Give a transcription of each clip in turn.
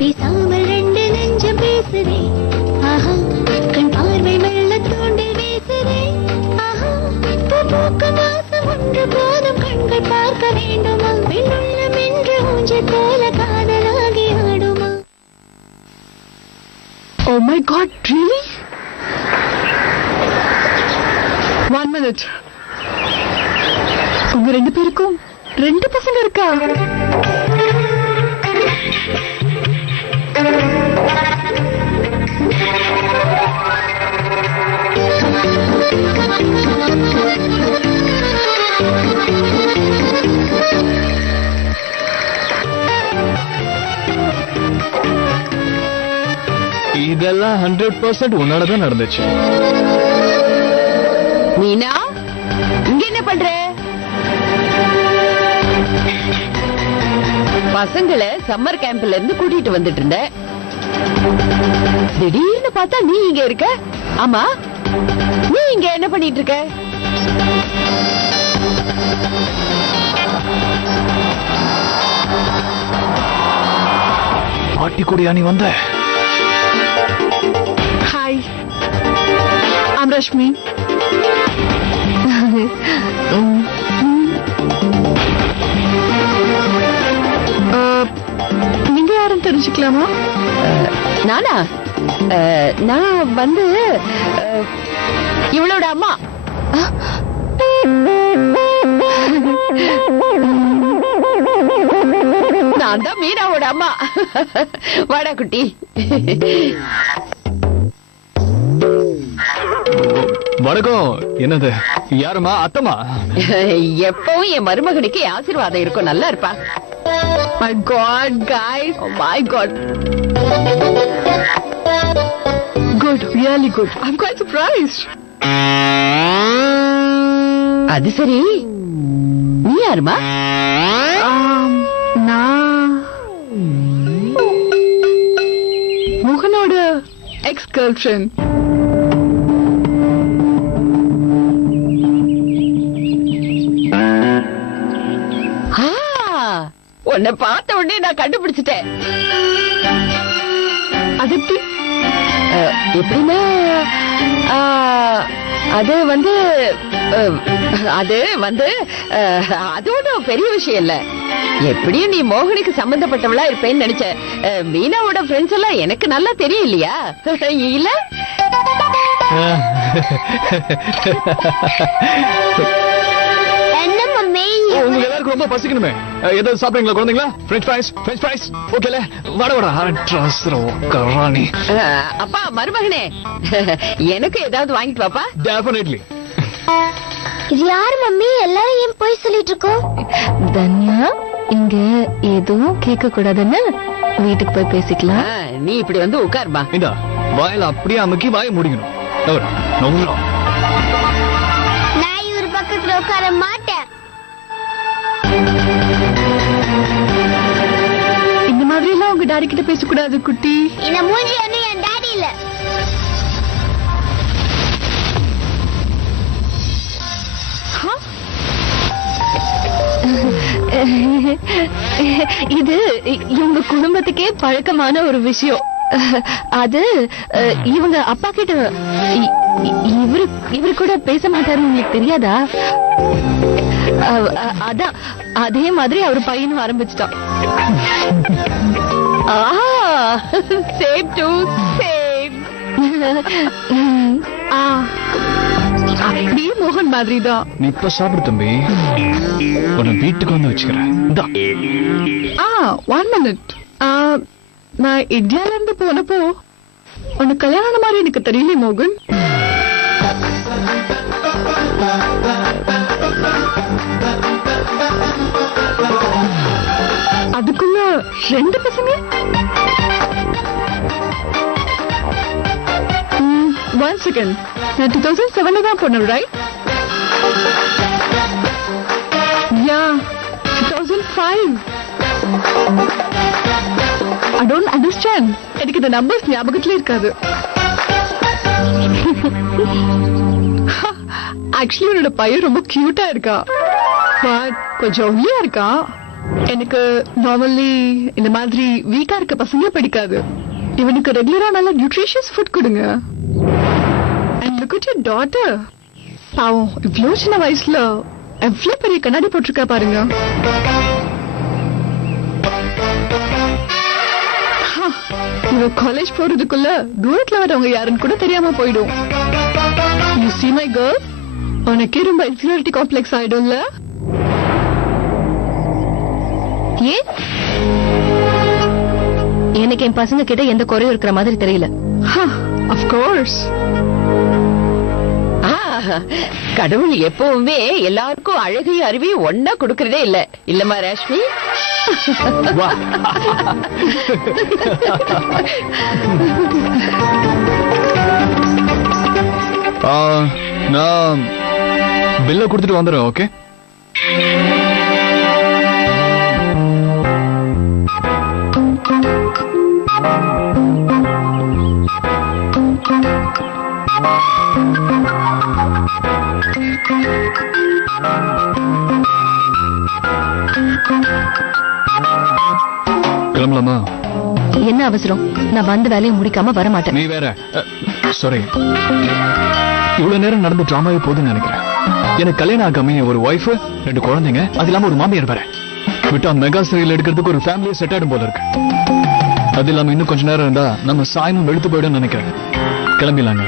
பேசாமல் ரெண்டு நெஞ்சம் பேசுதே ஆஹா கண் பார்வை மெல்ல தூண்டில் வீசுதே ஆஹா பூக்கும் மாசம் ஒன்று போதும் கண்கள் பார்க்க வேண்டுமா வெள்ளுள்ளம் என்று ஊஞ்சல் போல காதலாகி ஆடுமா. Oh my God, really? 1 minute. உங்க ரெண்டு பேருக்கும் 2 பசங்க இருக்கா? இதெல்லாம் 100% உன்னாலதான் நடந்துச்சு. மீனா, இங்க என்ன பண்ற? பசங்களை சம்மர் கேம்ப்ல இருந்து கூட்டிட்டு வந்துட்டு இருந்த. திடீர்னு பார்த்தா நீ இங்க இருக்க. ஆமா, நீ இங்க என்ன பண்ணிட்டு இருக்க? பாட்டி கூடயா நீ வந்த? Hi, I'm Rashmi. நீங்க யாரும் தெரிஞ்சுக்கலாமா? நானா? நான் வந்து இவளோட அம்மா. நான் தான் மீனாவோட அம்மா. வாடா குட்டி. வணக்கம். என்னது, யாருமா? அத்தமா? எப்பவும் என் மருமகனுக்கு ஆசீர்வாதம் இருக்கும். நல்லா இருப்பா. My God, guys. Oh my God. Good, really good. I'm quite surprised. அது சரி, நீ யாருமா? நான் மோகனோட எக்ஸ் கேர்ள் ஃப்ரெண்ட். உன்னை பார்த்த உடனே நான் கண்டுபிடிச்சிட்டேன். அது எப்படி? எப்படின்னா, அது வந்து அது ஒன்றும் பெரிய விஷயம் இல்ல. எப்படியும் நீ மோகனுக்கு சம்பந்தப்பட்டவளா இருப்பேன்னு நினைச்சேன். மீனாவோட ஃப்ரெண்ட்ஸ் எல்லாம் எனக்கு நல்லா தெரியும் இல்லையா? இல்ல என்ன மம்மி? உங்களுக்கு எல்லாருக்கும் ரொம்ப பசிக்கணுமே. ஏதாவது சாப்பிடுங்களா குழந்தைங்களா? French fries. ஓகேல, வாடா கராணி. அப்பா, மருமகனே, எனக்கு ஏதாவது வாங்கிட்டு வாப்பா. Definitely. இது யாரு மம்மி? எல்லாரும் ஏன் போய் சொல்லிட்டு இருக்கோம்? தன்யா, இங்க எதுவும் கேட்க கூடாதுன்னு வீட்டுக்கு போய் பேசிக்கலாம். நீ இப்படி வந்து உட்காருமா. இந்தா, வாயில அப்படியே அமுக்கி வாயை முடிக்கணும். நான் இவரு பக்கத்துல உட்கார மாட்டேன். இந்த மாதிரி எல்லாம் உங்க டாடி கிட்ட பேசக்கூடாது குட்டி. இந்த மூஞ்சி வந்து என் டாடி இல்ல. இது இவங்க குடும்பத்துக்கே பழக்கமான ஒரு விஷயம். அது இவங்க அப்பா கிட்ட இவரு கூட பேச மாட்டாரு, உங்களுக்கு தெரியாதா? அதான் அதே மாதிரி அவர் பையனும் ஆரம்பிச்சிட்டான். Same to same. அப்படியே மோகன் மாதிரி தான். நீ இப்ப சாப்பிடு தம்பி. உன்னை வீட்டுக்கு வந்து வச்சுக்கிறேன். 1 minute. நான் இந்தியால இருந்து போனப்போ உனக்கு கல்யாணம் மாதிரி எனக்கு தெரியல மோகன். அதுக்குள்ள 2 பசங்க. 1 second. நான் 2007 தான் போனேன், right? Yeah, 2005. I don't understand. எனக்கு இந்த நம்பர்ஸ் ஞாபகத்துல இருக்காது. ஆக்சுவலி உன்னோட பையன் ரொம்ப கியூட்டா இருக்கா, பட் கொஞ்சம் ஒல்லியா இருக்கா. எனக்கு நார்மலி இந்த மாதிரி வீக்கா இருக்க பசங்க பிடிக்காது. இவனுக்கு ரெகுலரா நல்ல நியூட்ரிஷியஸ் ஃபுட் கொடுங்க. And look at your daughter. பாவம் இவ்ளோ சின்ன வயசுல எவ்வளவு பெரிய கண்ணாடி போட்டிருக்கா பாருங்க. இவ காலேஜ் போறதுக்குள்ள தூரத்துல வரவங்க யாருன்னு கூட தெரியாம போயிடும். You see my girl? உனக்கே ரொம்ப இன்ஃபீரியாரிட்டி காம்ப்ளெக்ஸ் ஆயிடும்ல? ஏன் எனக்கு என் பசங்க கிட்ட எந்த குறையும் இருக்கிற மாதிரி தெரியல. Of course. கடவுள் எப்பவுமே எல்லாருக்கும் அழகையும் அறிவையும் ஒன்னா கொடுக்கறதே இல்ல இல்லம்மா ராஷ்மி? நான் பில்ல கொடுத்துட்டு வந்துடுறேன். ஓகே, கிளம்பலாமா? என்ன அவசரம்? நான் வந்த வேலையை முடிக்காம வர மாட்டேன். நீ வேற. சாரி, இவ்வளவு நேரம் நடந்த டிராமாவே போதுன்னு நினைக்கிறேன். எனக்கு கல்யாணம் ஆகாம ஒரு ஒய்ஃப், 2 குழந்தைங்க, அது இல்லாம ஒரு மாமியார் வேற. விட்டா மெகா சீரியல் எடுக்கிறதுக்கு ஒரு ஃபேமிலியை செட் ஆயிடும் போல இருக்கு. அது இல்லாம இன்னும் கொஞ்ச நேரம் இருந்தா நம்ம சாயமும் வெளுத்து போயிடும் நினைக்கிறேன். கிளம்பிடலாங்க.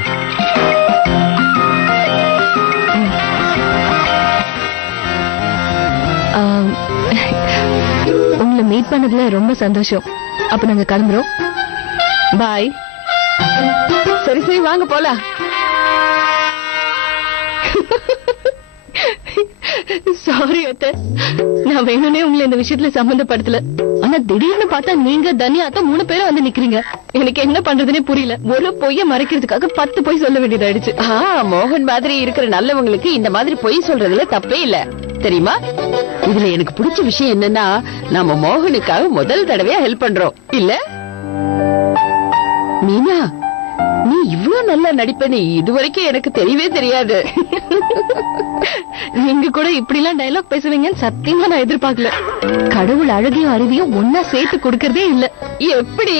உங்களை மீட் பண்ணதுல ரொம்ப சந்தோஷம். அப்ப நாங்க கிளம்புறோம். பாய். சரி சரி வாங்க போலாம். சாரி அத்தை, நான் வேணும்னே உங்களை இந்த விஷயத்துல சம்பந்தப்படுத்தல. ஆனா திடீர்னு பார்த்தா நீங்க தனியா அத்தை 3 பேரும் வந்து நிக்கிறீங்க. எனக்கு என்ன பண்றதுன்னே புரியல. ஒரு பொய்ய மறைக்கிறதுக்காக 10 பொய் சொல்ல வேண்டியதாயிடுச்சு. மோகன் மாதிரி இருக்கிற நல்லவங்களுக்கு இந்த மாதிரி பொய் சொல்றதுல தப்பே இல்ல தெரியுமா? இதுல எனக்கு பிடிச்ச விஷயம் என்னன்னா, நாம மோகனுக்காக முதல் தடவையா ஹெல்ப் பண்றோம் இல்ல? மீனா, நீ இவ்வளவு நல்லா நடிப்பேன்னு இதுவரைக்கும் எனக்கு தெரியவே தெரியாது. நீங்க கூட இப்படி எல்லாம் டயலாக் பேசுவீங்கன்னு சத்தியமா நான் எதிர்பார்க்கல. கடவுள் அழகையும் அறிவையும் ஒன்னா சேர்த்து கொடுக்கறதே இல்ல. எப்படி?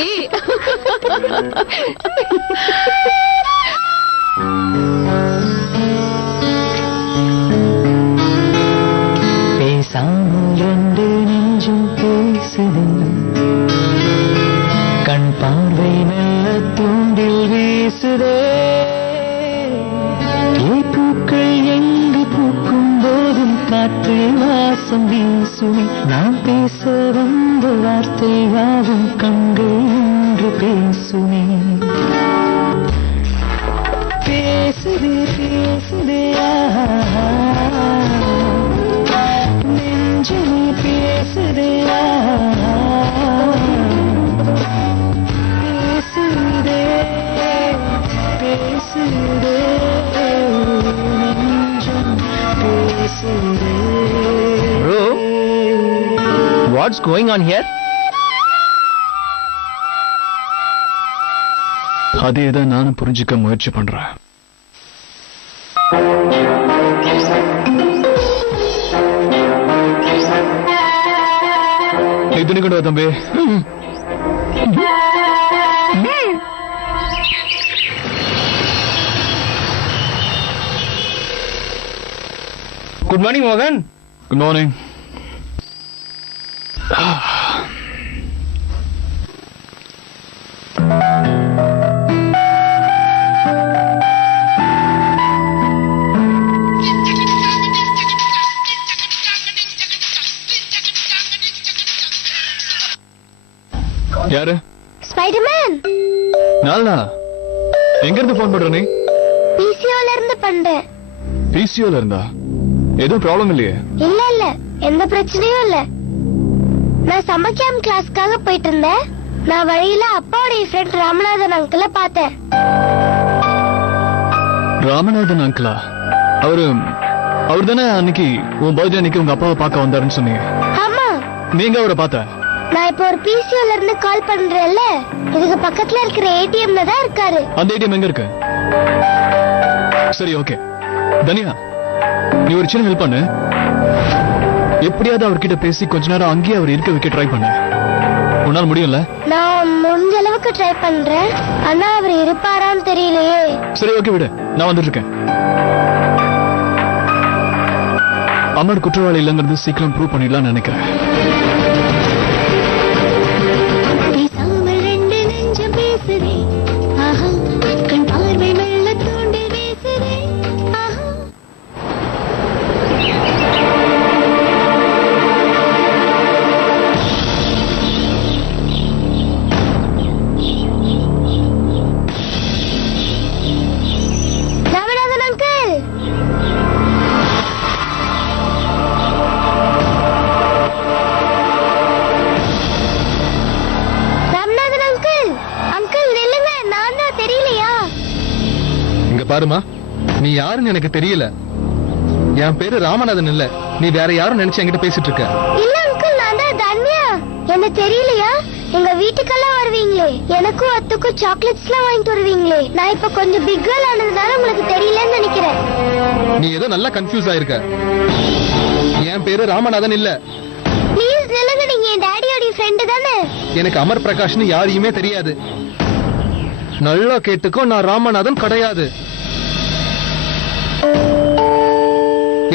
பேசாமல் 2 நெஞ்சும் பேசுது, கண் பார்வை நல்ல தூண்டில் வீசுதே. பூக்கள் எங்கு பூக்கும் போதும் காற்று வாசம் வீசுமே. நான் பேச வந்த வார்த்தை யாவும் கண்கள் என்று பேசுமே. பேசுதே பேசுதே நெஞ்சுமே பேசுதே. பேசுதே பேசுதே நெஞ்சும் பேசுதே. Bro, what's going on here? அதே தான் நானும் புரிஞ்சுக்க முயற்சி பண்றேன். நீ துணி கொண்டு வா தம்பி. Good morning, Morgan. Good morning. யாரு? ஸ்பைடர்மேன். நாளா எங்க இருந்து போன் பண்ற நீ? பிசிஓல இருந்து பண்றேன். பிசிஓல இருந்தா? எதுவும் ப்ராப்ளம் இல்லையே? இல்ல இல்ல, எந்த பிரச்சனையும் இல்ல. நான் சம்மர் கேம்ப் கிளாஸ்க்காக போயிட்டு இருந்தேன். நான் வழியில அப்பாவுடைய ஃப்ரெண்ட் ராமநாதன் அங்கிள பார்த்தேன். ராமநாதன் அங்கிளா? அவர் தானே அன்னைக்கு உன் பர்த்டே அன்னைக்கு உங்க அப்பாவை பார்க்க வந்தாருன்னு சொன்னீங்க. ஆமா. நீங்க அவரை பார்த்த? நான் இப்போ ஒரு பிசிஓல இருந்து கால் பண்றேன்ல, இதுக்கு பக்கத்துல இருக்கிற ஏடிஎம்ல தான் இருக்காரு. அந்த ஏடிஎம் எங்க இருக்கு? சரி, ஓகே. தனியா, நீ ஒரு சின்ன ஹெல்ப் பண்ணு. எப்படியாவது அவர்கிட்ட பேசி கொஞ்ச நேரம் அங்கேயே அவர் இருக்க வைக்க ட்ரை பண்ண. உன்னால முடியும்ல? நான் முடிஞ்ச அளவுக்கு ட்ரை பண்றேன். ஆனா அவர் இருப்பாரான்னு தெரியலையே. சரி, ஓகே, விடு, நான் வந்துட்டு இருக்கேன். அமர் குற்றவாளி இல்லைங்கிறது சீக்கிரம் ப்ரூவ் பண்ணிடலாம்னு நினைக்கிறேன். பேசாமல் ரெண்டு நெஞ்சம் பேசுதே, ஆஹா, கண் பார்வை மெல்ல தூண்டி வீசுதே, ஆஹா. Ramanathan uncle, Ramanathan uncle, uncle நில்லுங்க, நான் தான், தெரியலையா? இங்க பாருமா, நீ யாருன்னு எனக்கு தெரியல. என் பேரு ராமநாதன் இல்ல, நீ வேற யாரும் நினைச்சு என்கிட்ட பேசிட்டு இருக்க. இல்ல அங்கிள், நான் தான் தன்யா. என்ன தெரியலையா? எங்க வீட்டுக்கெல்லாம் வருவீங்களே, எனக்கும் அத்துக்கும் சாக்லேட்ஸ் எல்லாம் வாங்கிட்டு வருவீங்களே. நான் இப்ப கொஞ்சம் பிக் கேர்ள் ஆனதுனால உங்களுக்கு தெரியலன்னு நினைக்கிறேன். நீ ஏதோ நல்லா கன்ஃபியூஸ் ஆயிருக்க. என் பேரு ராமநாதன் இல்ல. ப்ளீஸ் நில்லுங்க, நீங்க என் டாடியோட ஃப்ரெண்டு தானே? எனக்கு அமர் பிரகாஷ்னு யாரையுமே தெரியாது. நல்லா கேட்டுக்கோ, நான் ராமநாதன் கிடையாது.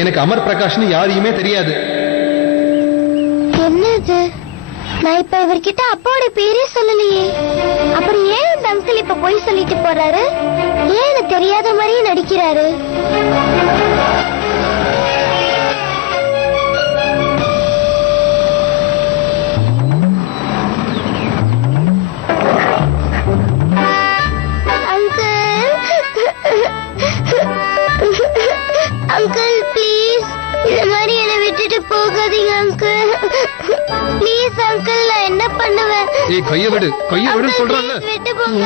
எனக்கு அமர் பிரகாஷ்னு யாரையுமே தெரியாது. என்னது? நான் இப்ப இவர்கிட்ட அப்பாவோட பேரே சொல்லலையே. அப்புறம் ஏன் இந்த அங்கிள் இப்ப போய் சொல்லிட்டு போறாரு? ஏன் எனக்கு தெரியாத மாதிரியே நடிக்கிறாரு? அங்கிள் ப்ளீஸ், இந்த மாதிரி என்னை விட்டுட்டு போகாதீங்க அங்கிள். ப்ளீஸ் அங்கிள், நான் என்ன பண்ணுவேன்? ஏய், கைய விடு, கைய விடுன்னு சொல்றேன்ல.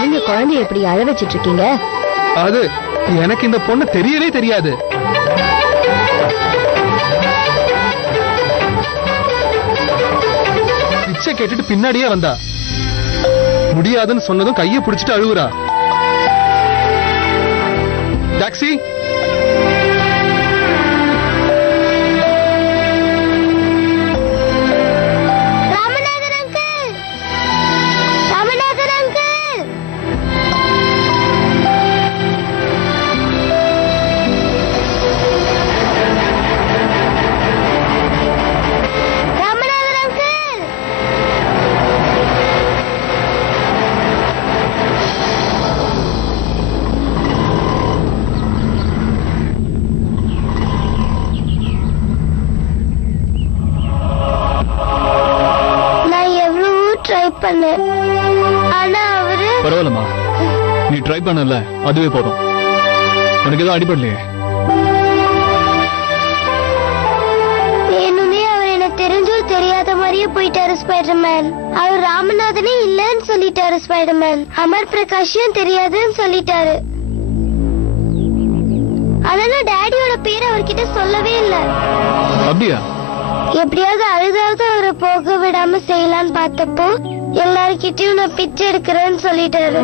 ஏங்க குழந்தைய எப்படி அழ வச்சிட்டு இருக்கீங்க? அது எனக்கு இந்த பொண்ணு தெரியவே தெரியாது. பிச்சை கேட்டுட்டு பின்னாடியே வந்தா. முடியாதுன்னு சொன்னதும் கைய பிடிச்சிட்டு அழுவுறா. Taxi. Ramanathan uncle, Ramanathan uncle. Ramanathan uncle. நான் எவ்வளவோ ட்ரை பண்ணேன், ஆனா அவரு பரவாயில்லம்மா, நீ ட்ரை பண்ணல, அதுவே போதும். உனக்கு எதுவும் அடிபடலையே? வேணும்னே அவர் எனக்கு தெரிஞ்சோ தெரியாத மாதிரியே போயிட்டாரு ஸ்பைடர்மேன். அவர் ராமநாதனே இல்லன்னு சொல்லிட்டாரு ஸ்பைடர்மேன். அமர் பிரகாஷும் தெரியாதுன்னு சொல்லிட்டாரு. அதனால டாடியோட பேர் அவர்கிட்ட சொல்லவே இல்ல. அப்படியா? எப்படியாவது அழுதாவது அவரை போக விடாம செய்யலான்னு பார்த்தப்போ எல்லார்கிட்டயும் நான் பிச்சை எடுக்கிறேன்னு சொல்லிட்டாரு.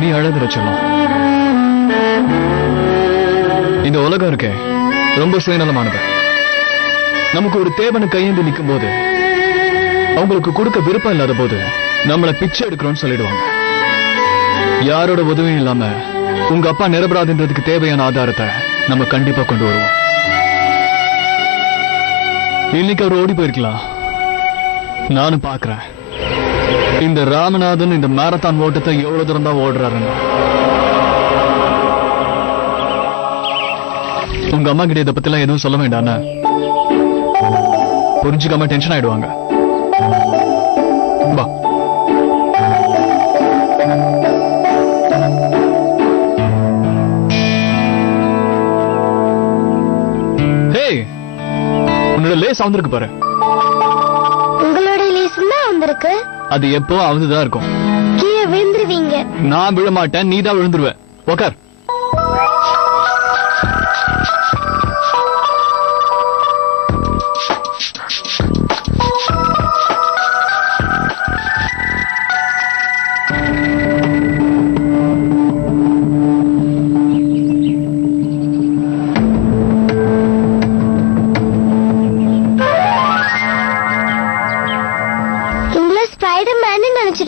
நீ அழகுற சொல்லும். இந்த உலகம் இருக்கே ரொம்ப சுயநலமானது. நமக்கு ஒரு தேவனை கையேந்து நிற்கும் போது, அவங்களுக்கு கொடுக்க விருப்பம் இல்லாத போது நம்மளை பிச்சை எடுக்கிறோம்னு சொல்லிடுவாங்க. யாரோட உதவியும் இல்லாம உங்க அப்பா நிரபராதின்றதுக்கு தேவையான ஆதாரத்தை நம்ம கண்டிப்பா கொண்டு வருவோம். இன்னைக்கு அவர் ஓடி போயிருக்கலாம். நானும் பாக்குறேன் இந்த ராமநாதன் இந்த மாரத்தான் ஓட்டத்தை எவ்வளவு தூரம் தான் ஓடுறாருன்னு. உங்க அம்மா கிட்ட இதை பத்தி எல்லாம் எதுவும் சொல்ல வேண்டாம். புரிஞ்சுக்காம டென்ஷன் ஆயிடுவாங்க. வா. உன்னோட லேஸ் வந்திருக்கு பாரு. உங்களோட லேஸ் தான் வந்திருக்கு. அது எப்போ அவதுதான் இருக்கும். கீழே விழுந்துருவீங்க. நான் விழ மாட்டேன், நீ தான் விழுந்துருவ. உக்கார்.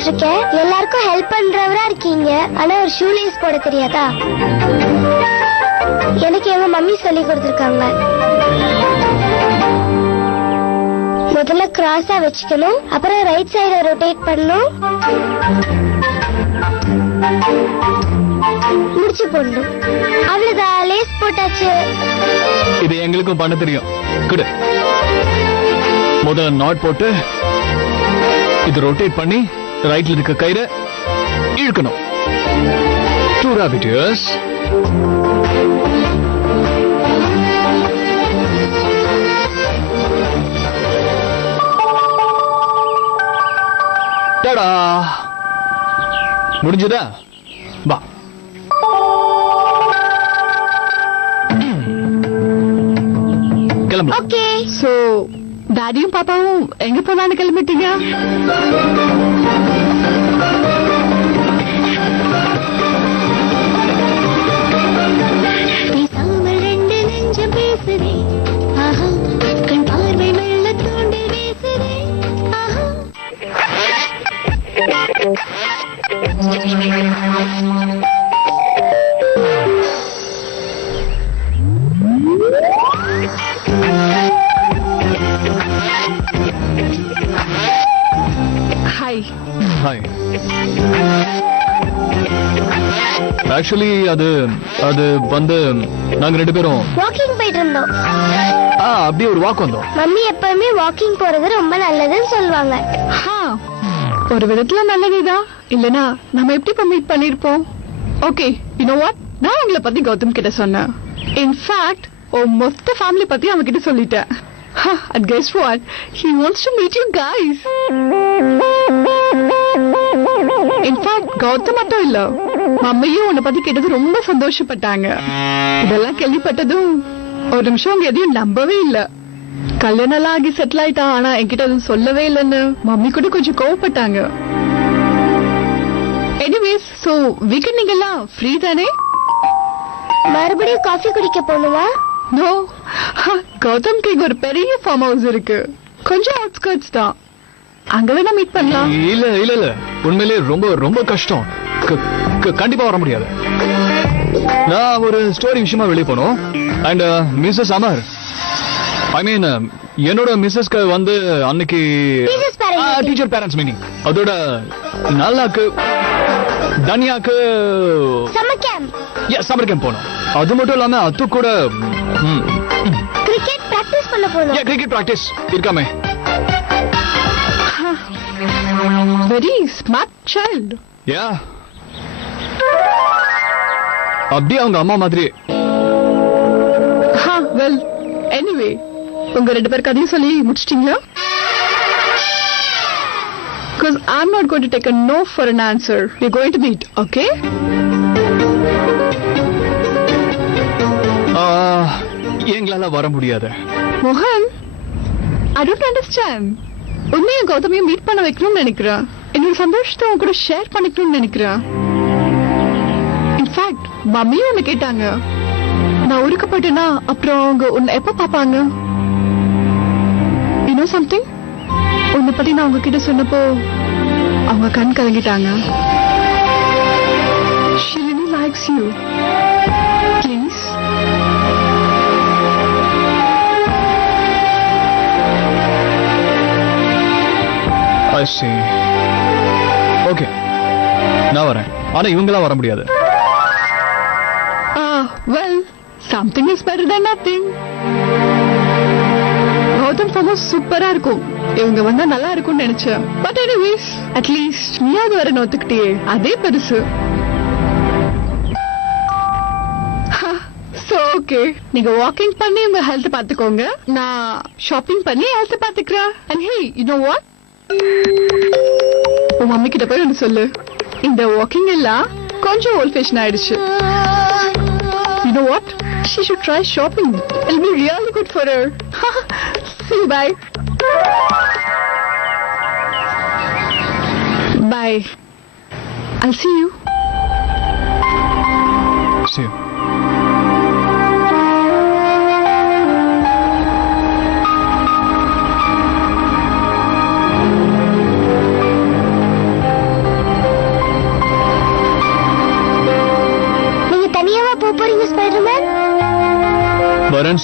பண்ணிட்டு இருக்கேன். எல்லாருக்கும் ஹெல்ப் பண்றவரா இருக்கீங்க. ஆனா ஒரு ஷூ லேஸ் போட தெரியாதா? எனக்கு எங்க மம்மி சொல்லி கொடுத்திருக்காங்க. முதல்ல கிராஸா வச்சுக்கணும், அப்புறம் ரைட் சைட ரொட்டேட் பண்ணணும், முடிச்சு போடணும். அவ்வளவுதான், லேஸ் போட்டாச்சு. இது எங்களுக்கும் பண்ண தெரியும். குடு. முதல்ல நாட் போட்டு இது ரொட்டேட் பண்ணி ரைட்ல இருக்க கயிறை இழுக்கணும். 2 rabbit ears. டடா, முடிஞ்சதா? வா. கிளம்பலாம். ஓகே. சோ டாடியும் பாப்பாவும் எங்க போனான்னு கிளம்பிட்டீங்க? பேசாமல் ரெண்டு நெஞ்சம் பேசுதே, ஆஹா, கண் பார்வை மெல்ல தூண்டி வீசுதே, ஆஹா. ஹாய். ஹாய். ஆக்சுவலி அது அது வந்து நாங்க 2 பேரும் வாக்கிங் போயிட்டு இருந்தோம். அப்படியே ஒரு வாக் வந்தோம். மம்மி எப்பவுமே வாக்கிங் போறது ரொம்ப நல்லதுன்னு சொல்லுவாங்க. ஹா, ஒரு விதத்துல நல்லதுதான். இல்லனா நம்ம எப்படி மீட் பண்ணிருப்போம்? ஓகே, யூ நோ வாட், நான் உங்களை பத்தி கௌதம் கிட்ட சொன்னேன். இன்ஃபேக்ட் மொத்த ஃபேமிலி பத்தி அவங்க கிட்ட சொல்லிட்டேன். And guess what? He wants to meet you guys. In fact, Gautham மட்டும் இல்ல, மம்மியும் உன்னை பத்தி கேட்டது ரொம்ப சந்தோஷப்பட்டாங்க. இதெல்லாம் கேள்விப்பட்டதும் ஒரு நிமிஷம் அவங்க எதையும் நம்பவே இல்ல. கல்யாணம் எல்லாம் ஆகி செட்டில் ஆயிட்டா, ஆனா என்கிட்ட அதுவும் சொல்லவே இல்லைன்னு மம்மி கூட கொஞ்சம் கோவப்பட்டாங்க. எனிவேஸ், சோ வீக்கெண்ட் நீங்க எல்லாம் ஃப்ரீ தானே? மறுபடியும் காஃபி குடிக்க போகணுமா? நோ, கௌதம்க்கு இங்க ஒரு பெரிய ஃபார்ம் ஹவுஸ் இருக்கு, கொஞ்சம் அவுட்ஸ்கர்ட்ஸ் தான். அங்க வேணா மீட் பண்ணலாம். இல்ல இல்ல இல்ல, உண்மையிலே ரொம்ப ரொம்ப கஷ்டம். கண்டிப்பா வர முடியாது. நான் ஒரு ஸ்டோரி விஷயமா வெளியே போனோம். அண்ட் மிஸ்ஸஸ் அமர், ஐ மீன் என்னோட மிஸ்ஸஸ்க்கு வந்து அன்னைக்கு டீச்சர் பேரண்ட்ஸ் மீட்டிங். அதோட நல்லாக்கு தனியாக்கு சம்மர் கேம்ப் போனோம். அது மட்டும் இல்லாம அது கூட கிரிக்கெட் பிராக்டிஸ் பண்ண போறோம். கிரிக்கெட் பிராக்டிஸ் இருக்காமே. Very smart child. யா, அப்படியே அவங்க அம்மா மாதிரி. வெல், எனிவே, உங்க 2 பேர் கதையும் சொல்லி முடிச்சிட்டீங்களா? Because I'm not going to take a no for an answer. We're going to meet, okay? எங்களால வர முடியாது. மோகன், I don't understand. உண்மையை கௌதமையும் மீட் பண்ண வைக்கணும்னு நினைக்கிறேன். என்னோட சந்தோஷத்தை உங்க கூட ஷேர் பண்ணிக்கணும்னு நினைக்கிறேன். இன்ஃபேக்ட் மம்மியும் உன்னை கேட்டாங்க, நான் ஊருக்கு போயிட்டேன்னா அப்புறம் அவங்க உன்னை எப்ப பாப்பாங்க? You know something? உன்னை பத்தி நான் உங்க கிட்ட சொன்னப்போ அவங்க கண் கலங்கிட்டாங்க. She really likes you. Please. I see. Okay, நான் வரேன். ஆனா இவங்களா வர முடியாது. Well, something is better than nothing. Gautham form சூப்பரா இருக்கும். இவங்க வந்தா நல்லா இருக்கும்னு நினைச்சேன். பட் எனிவேஸ், அட்லீஸ்ட் நீயாவது வர நோத்துக்கிட்டே, அதே பெருசு. சோ ஓகே, நீங்க வாக்கிங் பண்ணி உங்க ஹெல்த் பாத்துக்கோங்க, நான் ஷாப்பிங் பண்ணி ஹெல்த் பாத்துக்கிறேன். And hey, you know what, உன் மம்மி கிட்ட போய் ஒன்று சொல்லு, இந்த வாக்கிங் எல்லாம் கொஞ்சம் ஓல்ட் ஃபேஷன் ஆயிடுச்சு. You know what? She should try shopping. It'll be really good for her. See you, bye. Bye. I'll see you. See you.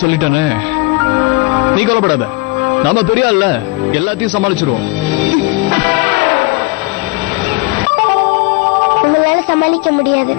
சொல்லிட்டானே. நீ கவலைப்படாத, நாம பெரிய ஆள்ல எல்லாத்தையும் சமாளிச்சிருவோம். உங்களால சமாளிக்க முடியாது.